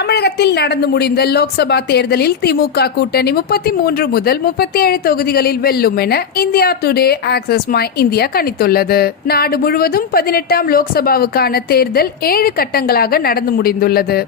தமிழகத்தில் நடந்து முடிந்த லோக்சபா தேர்தலில் திமுக கூட்டணி முப்பத்தி மூன்று முதல் முப்பத்தி ஏழு தொகுதிகளில் வெல்லும் என India Today Axis My India கணித்துள்ளது. நாடு முழுவதும் பதினெட்டாம் லோக்சபாவுக்கான தேர்தல் ஏழு கட்டங்களாக நடந்து முடிந்துள்ளது.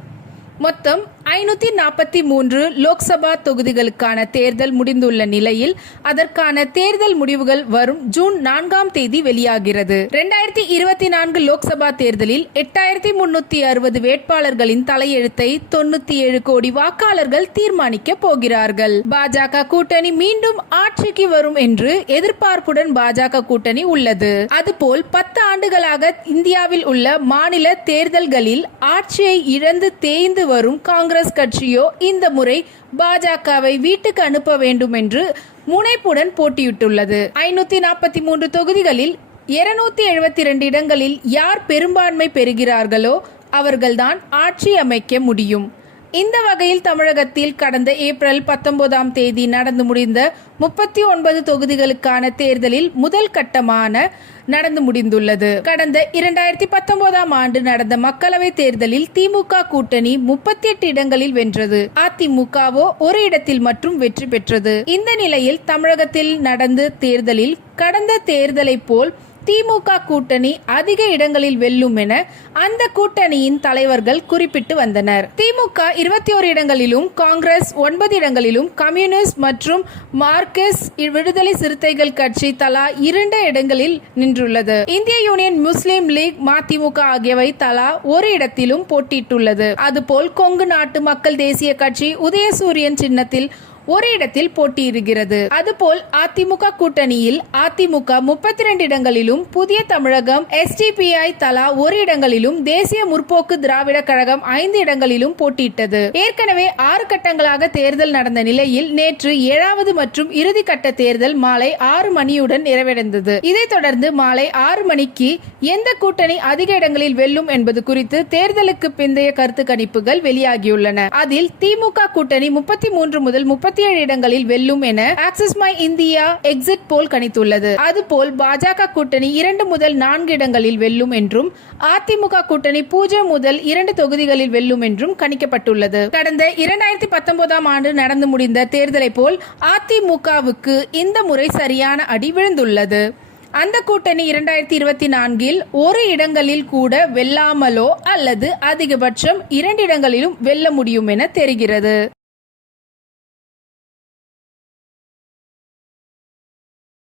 மொத்தம் ஐநூத்தி நாற்பத்தி மூன்று லோக்சபா தொகுதிகளுக்கான தேர்தல் முடிந்துள்ள நிலையில் அதற்கான தேர்தல் முடிவுகள் வரும் ஜூன் நான்காம் தேதி வெளியாகிறது. இரண்டாயிரத்தி இருபத்தி நான்கு லோக்சபா தேர்தலில் எட்டாயிரத்தி முன்னூத்தி அறுபது வேட்பாளர்களின் தலையெழுத்தை தொண்ணூத்தி ஏழு கோடி வாக்காளர்கள் தீர்மானிக்க போகிறார்கள். பாஜக கூட்டணி மீண்டும் ஆட்சிக்கு வரும் என்று எதிர்பார்ப்புடன் பாஜக கூட்டணி உள்ளது. அதுபோல் பத்து ஆண்டுகளாக இந்தியாவில் உள்ள மாநில தேர்தல்களில் ஆட்சியை இழந்து தேய்ந்து வரும் காங்கிரஸ் கட்சியோ இந்த முறை பாஜகவை வீட்டுக்கு அனுப்ப வேண்டும் என்று முனைப்புடன் போட்டியிட்டுள்ளது. ஐநூத்தி நாற்பத்தி மூன்று தொகுதிகளில் இருநூத்தி எழுபத்தி ரெண்டு இடங்களில் யார் பெரும்பான்மை பெறுகிறார்களோ அவர்கள்தான் ஆட்சி அமைக்க முடியும். இந்த வகையில் தமிழகத்தில் கடந்த ஏப்ரல் பத்தொன்பதாம் தேதி நடந்து முடிந்த முப்பத்தி ஒன்பது தொகுதிகளுக்கான தேர்தலில் முதல் கட்டமான நடந்து முடிந்துள்ளது. கடந்த இரண்டாயிரத்தி பத்தொன்பதாம் ஆண்டு நடந்த மக்களவை தேர்தலில் திமுக கூட்டணி முப்பத்தி எட்டு இடங்களில் வென்றது. அதிமுகவோ ஒரு இடத்தில் மட்டும் வெற்றி பெற்றது. இந்த நிலையில் தமிழகத்தில் நடந்த தேர்தலில் கடந்த தேர்தலை போல் திமுக கூட்டணி அதிக இடங்களில் வெல்லும் என அந்த கூட்டணியின் தலைவர்கள் குறிப்பிட்டு வந்தனர். திமுக இருபத்தி ஓரு இடங்களிலும் காங்கிரஸ் ஒன்பது இடங்களிலும் கம்யூனிஸ்ட் மற்றும் மார்க்சிஸ்ட் விடுதலை சிறுத்தைகள் கட்சி தலா இரண்டு இடங்களில் நின்றுள்ளது. இந்திய யூனியன் முஸ்லீம் லீக் மதிமுக ஆகியவை தலா ஒரு இடத்திலும் போட்டியிட்டுள்ளது. அதுபோல் கொங்கு நாட்டு மக்கள் தேசிய கட்சி உதயசூரியன் சின்னத்தில் ஒரு இடத்தில் போட்டியிடுகிறது. அதுபோல் அதிமுக கூட்டணியில் அதிமுக முப்பத்தி ரெண்டு இடங்களிலும் புதிய தமிழகம் எஸ்டிபிஐ தலா ஒரு இடங்களிலும் தேசிய முற்போக்கு திராவிட கழகம் ஐந்து இடங்களிலும் போட்டியிட்டது. ஏற்கனவே ஆறு கட்டங்களாக தேர்தல் நடந்த நிலையில் நேற்று ஏழாவது மற்றும் இறுதி கட்ட தேர்தல் மாலை ஆறு மணியுடன் நிறைவடைந்தது. இதைத் தொடர்ந்து மாலை ஆறு மணிக்கு எந்த கூட்டணி அதிக இடங்களில் வெல்லும் என்பது குறித்து தேர்தலுக்கு பிந்தைய கருத்து கணிப்புகள் வெளியாகியுள்ளன. அதில் திமுக கூட்டணி முப்பத்தி மூன்று முதல் முப்பத்தி ஏழு இடங்களில் வெல்லும் என Axis My India exit poll கணித்துள்ளது. அதுபோல் பாஜக கூட்டணி இரண்டு முதல் நான்கு இடங்களில் வெல்லும் என்றும் அதிமுக கூட்டணி பூஜ்ஜியம் முதல் இரண்டு தொகுதிகளில் வெல்லும் என்றும் கணிக்கப்பட்டுள்ளது. கடந்த இரண்டாயிரத்தி பத்தொன்பதாம் ஆண்டு நடந்து முடிந்த தேர்தலை போல் அதிமுகவுக்கு இந்த முறை சரியான அடி விழுந்துள்ளது. அந்த கூட்டணி இரண்டாயிரத்தி இருபத்தி நான்கில் ஒரு இடங்களில் கூட வெல்லாமலோ அல்லது அதிகபட்சம் இரண்டு இடங்களிலும் வெல்ல முடியும் என தெரிகிறது.